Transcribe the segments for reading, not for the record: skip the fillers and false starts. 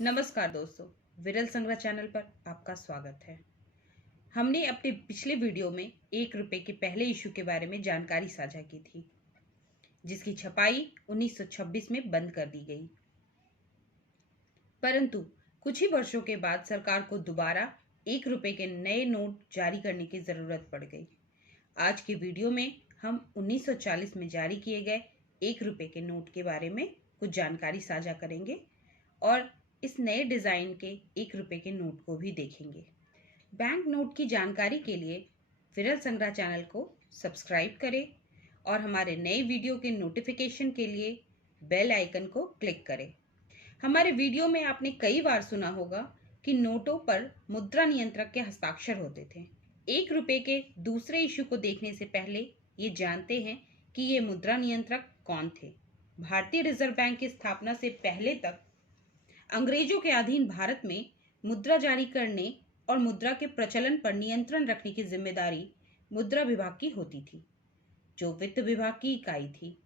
नमस्कार दोस्तों, विरल संग्रह चैनल पर आपका स्वागत है। हमने अपने पिछले वीडियो में 1 रुपए के पहले इशू के बारे में जानकारी साझा की थी, जिसकी छपाई 1926 में बंद कर दी गई। परंतु कुछ ही वर्षों के बाद सरकार को दोबारा 1 रुपए के नए नोट जारी करने की जरूरत पड़ गई। आज के वीडियो में हम 1940 में जारी किए गए 1 रुपए के नोट के बारे में कुछ जानकारी साझा करेंगे और इस नए डिजाइन के 1 रुपए के नोट को भी देखेंगे। बैंक नोट की जानकारी के लिए विरल संग्रह चैनल को सब्सक्राइब करें और हमारे नए वीडियो के नोटिफिकेशन के लिए बेल आइकन को क्लिक करें। हमारे वीडियो में आपने कई बार सुना होगा कि नोटों पर मुद्रा नियंत्रक के हस्ताक्षर होते थे। 1 रुपए के दूसरे इशू को देखने से पहले ये जानते हैं कि ये मुद्रा नियंत्रक कौन थे। भारतीय रिजर्व बैंक की स्थापना से पहले तक अंग्रेजों के अधीन भारत में मुद्रा जारी करने और मुद्रा के प्रचलन पर नियंत्रण रखने की जिम्मेदारी मुद्रा विभाग की होती थी, जो वित्त विभाग की इकाई थी।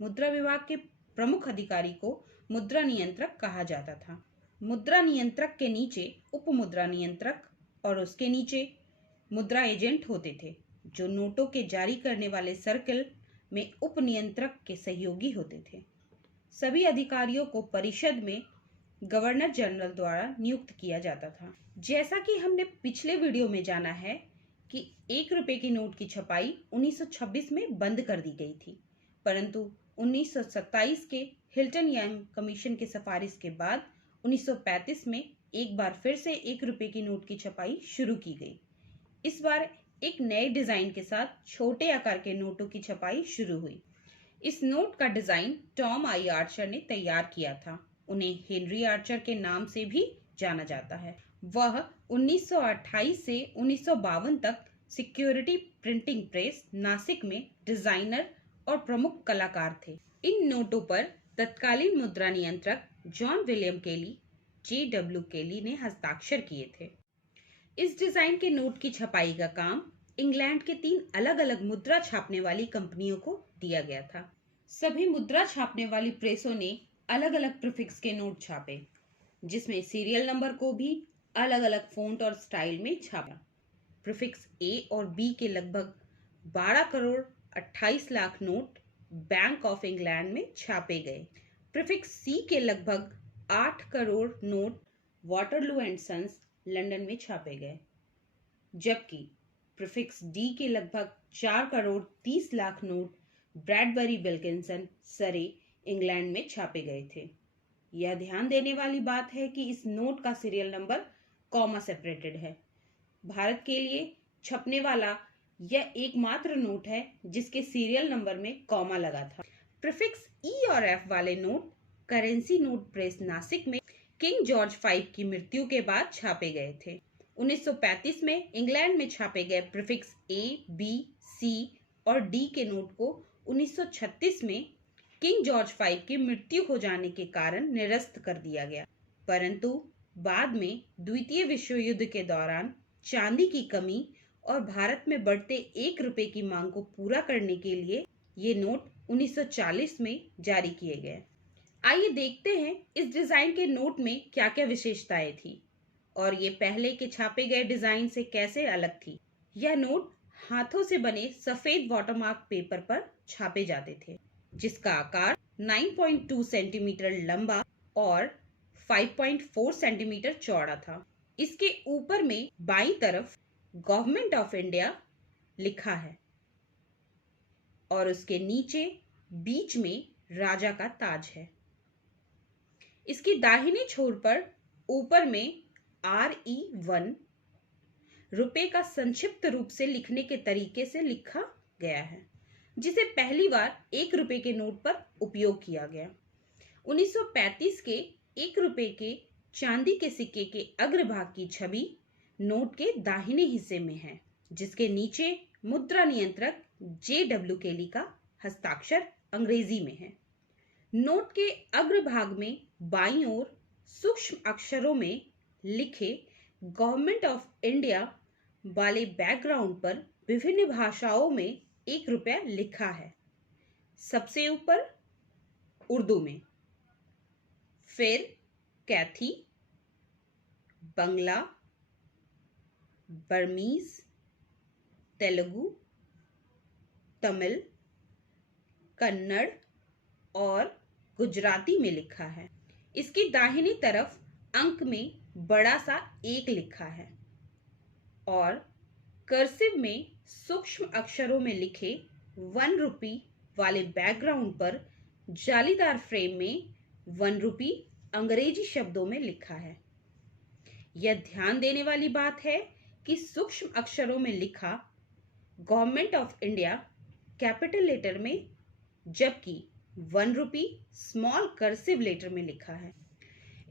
मुद्रा विभाग के प्रमुख अधिकारी को मुद्रा नियंत्रक कहा जाता था। मुद्रा नियंत्रक के नीचे उप मुद्रा नियंत्रक और उसके नीचे मुद्रा एजेंट होते थे, जो नोटों के जारी करने वाले सर्कल में उप नियंत्रक के सहयोगी होते थे। सभी अधिकारियों को परिषद में गवर्नर जनरल द्वारा नियुक्त किया जाता था। जैसा कि हमने पिछले वीडियो में जाना है कि 1 रुपए की नोट की छपाई 1926 में बंद कर दी गई थी, परंतु 1927 के हिल्टन यंग कमीशन की सिफारिश के बाद 1935 में एक बार फिर से 1 रुपए की नोट की छपाई शुरू की गई। इस बार एक नए डिजाइन के साथ छोटे आकार के नोटों की छपाई शुरू हुई। इस नोट का डिजाइन टॉम आई आर्चर ने तैयार किया था। उन्हें हेनरी आर्चर के नाम से भी जाना जाता है। वह 1928 से 1952 तक सिक्योरिटी प्रिंटिंग प्रेस नासिक में डिजाइनर और प्रमुख कलाकार थे। इन नोटों पर तत्कालीन मुद्रा नियंत्रक जॉन विलियम केली JW केली ने हस्ताक्षर किए थे। इस डिजाइन के नोट की छपाई का काम इंग्लैंड के 3 अलग अलग मुद्रा छापने वाली कंपनियों को दिया गया था। सभी मुद्रा छापने वाली प्रेसों ने अलग अलग प्रीफिक्स के नोट छापे, जिसमें सीरियल नंबर को भी अलग अलग फॉन्ट और स्टाइल में छापा। प्रीफिक्स A और B के लगभग 12 crore 28 lakh note bank of England में छापे गए। प्रीफिक्स C के लगभग 8 crore note Waterloo and Sons London में छापे गए, जबकि प्रीफिक्स D के लगभग 4 crore 30 lakh note Bradbury Wilkinson Surrey England में छापे गए थे। यह ध्यान देने वाली बात है कि इस नोट का सीरियल नंबर कॉमा सेपरेटेड है। भारत के लिए छपने वाला यह एकमात्र नोट है जिसके सीरियल नंबर में कॉमा लगा था। प्रीफिक्स E और F वाले note currency note press Nashik में किंग जॉर्ज V की मृत्यु के बाद छापे गए थे। 1935 में इंग्लैंड में छापे गए प्रीफिक्स A, B, C और D के नोट को 1936 में किंग जॉर्ज V की मृत्यु हो जाने के कारण निरस्त कर दिया गया, परंतु बाद में द्वितीय विश्व युद्ध के दौरान चांदी की कमी और भारत में बढ़ते 1 रुपए की मांग को पूरा करने के लिए ये नोट 1940 में जारी किए गए। आइए देखते हैं इस डिजाइन के नोट में क्या क्या विशेषताएं थी और ये पहले के छापे गए डिजाइन से कैसे अलग थी। यह नोट हाथों से बने सफेद वाटरमार्क पेपर पर छापे जाते थे, जिसका आकार 9.2 सेंटीमीटर लंबा और 5.4 सेंटीमीटर चौड़ा था। इसके ऊपर में बाईं तरफ गवर्नमेंट ऑफ इंडिया लिखा है और उसके नीचे बीच में राजा का ताज है। इसकी दाहिने छोर पर ऊपर में RE1 रुपए का संक्षिप्त रूप से लिखने के तरीके से लिखा गया है, जिसे पहली बार 1 रुपए के नोट पर उपयोग किया गया। 1935 के 1 रुपए के चांदी के सिक्के के अग्रभाग की छवि नोट के दाहिने हिस्से में है, जिसके नीचे मुद्रा नियंत्रक JW केली का हस्ताक्षर अंग्रेजी में है। नोट के अग्रभाग में बाईं ओर सूक्ष्म अक्षरों में लिखे गवर्नमेंट ऑफ इंडिया वाले बैकग्राउंड पर विभिन्न भाषाओं में 1 रुपया लिखा है। सबसे ऊपर उर्दू में, फिर कैथी, बंगला, बर्मीज, तेलुगु, तमिल, कन्नड़ और गुजराती में लिखा है। इसकी दाहिनी तरफ अंक में बड़ा सा 1 लिखा है और कर्सिव में सूक्ष्म अक्षरों में लिखे 1 रुपी वाले बैकग्राउंड पर जालीदार फ्रेम में 1 रुपी अंग्रेजी शब्दों में लिखा है। यह ध्यान देने वाली बात है कि सूक्ष्म अक्षरों में लिखा government of India capital letter में, जबकि 1 रुपी स्मॉल कर्सिव लेटर में लिखा है।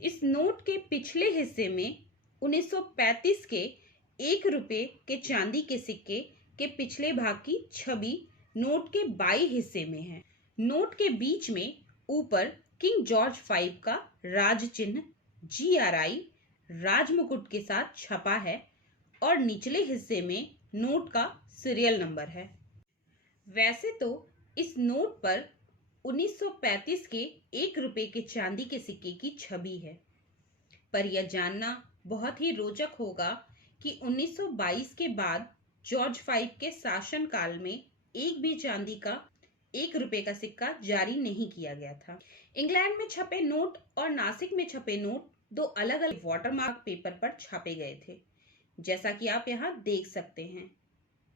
इस नोट के पिछले हिस्से में 1935 के 1 रुपये के चांदी के सिक्के के पिछले भाग की छवि नोट के बाई हिस्से में है। नोट के बीच में ऊपर किंग जॉर्ज V का राज चिन्ह GRI राजमुकुट के साथ छपा है और निचले हिस्से में नोट का सीरियल नंबर है। वैसे तो इस नोट पर 1935 के 1 रुपये के चांदी के सिक्के की छवि है, पर यह जानना बहुत ही रोचक होगा कि 1922 के बाद जॉर्ज V के शासन काल में एक भी चांदी का 1 रुपये का सिक्का जारी नहीं किया गया था। इंग्लैंड में छपे नोट और नासिक में छपे नोट 2 अलग अलग वाटरमार्क पेपर पर छापे गए थे, जैसा कि आप यहाँ देख सकते हैं।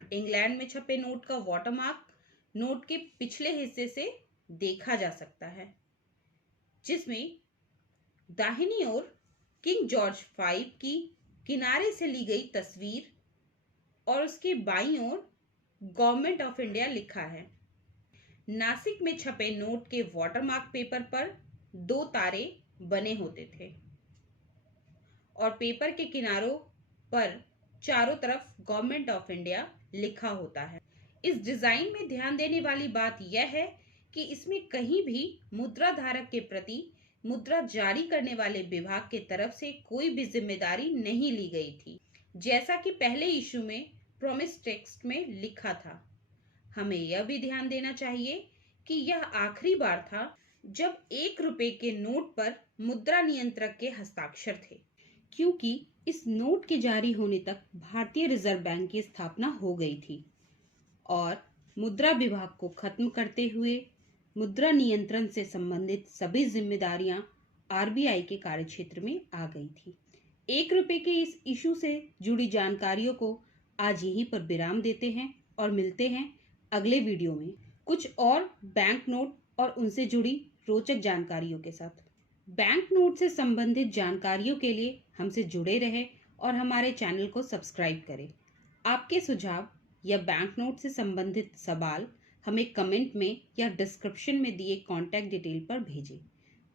इंग्लैंड में छपे नोट का वाटरमार्क नोट के पिछले हिस्से से देखा जा सकता है, जिसमें दाहिनी ओर किंग जॉर्ज V की किनारे से ली गई तस्वीर और उसके बाईं ओर गवर्नमेंट ऑफ इंडिया लिखा है। नासिक में छपे नोट के वाटरमार्क पेपर पर 2 तारे बने होते थे और पेपर के किनारों पर चारों तरफ गवर्नमेंट ऑफ इंडिया लिखा होता है। इस डिजाइन में ध्यान देने वाली बात यह है कि इसमें कहीं भी मुद्रा धारक के प्रति मुद्रा जारी करने वाले विभाग के तरफ से कोई भी जिम्मेदारी नहीं ली गई थी, जैसा कि पहले इशू में प्रॉमिस टेक्स्ट में लिखा था। हमें यह भी ध्यान देना चाहिए कि यह आखिरी बार था जब 1 रुपये के नोट पर मुद्रा नियंत्रक के हस्ताक्षर थे, क्योंकि इस नोट के जारी होने तक भारतीय रिजर्व बैंक की स्थापना हो गई थी और मुद्रा विभाग को खत्म करते हुए मुद्रा नियंत्रण से संबंधित सभी जिम्मेदारियां RBI के कार्यक्षेत्र में आ गई थी। 1 रुपये के इस इशू से जुड़ी जानकारियों को आज यहीं पर विराम देते हैं और मिलते हैं अगले वीडियो में कुछ और बैंक नोट और उनसे जुड़ी रोचक जानकारियों के साथ। बैंक नोट से संबंधित जानकारियों के लिए हमसे जुड़े रहें और हमारे चैनल को सब्सक्राइब करें। आपके सुझाव या बैंक नोट से संबंधित सवाल हमें कमेंट में या डिस्क्रिप्शन में दिए कॉन्टैक्ट डिटेल पर भेजें।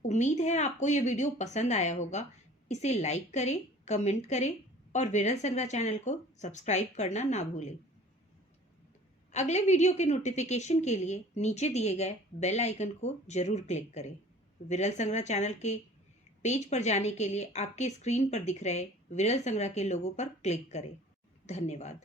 उम्मीद है आपको ये वीडियो पसंद आया होगा। इसे लाइक करें, कमेंट करें और विरल संग्रह चैनल को सब्सक्राइब करना ना भूलें। अगले वीडियो के नोटिफिकेशन के लिए नीचे दिए गए बेल आइकन को जरूर क्लिक करें। विरल संग्रह चैनल के पेज पर जाने के लिए आपके स्क्रीन पर दिख रहे विरल संग्रह के लोगो पर क्लिक करें। धन्यवाद।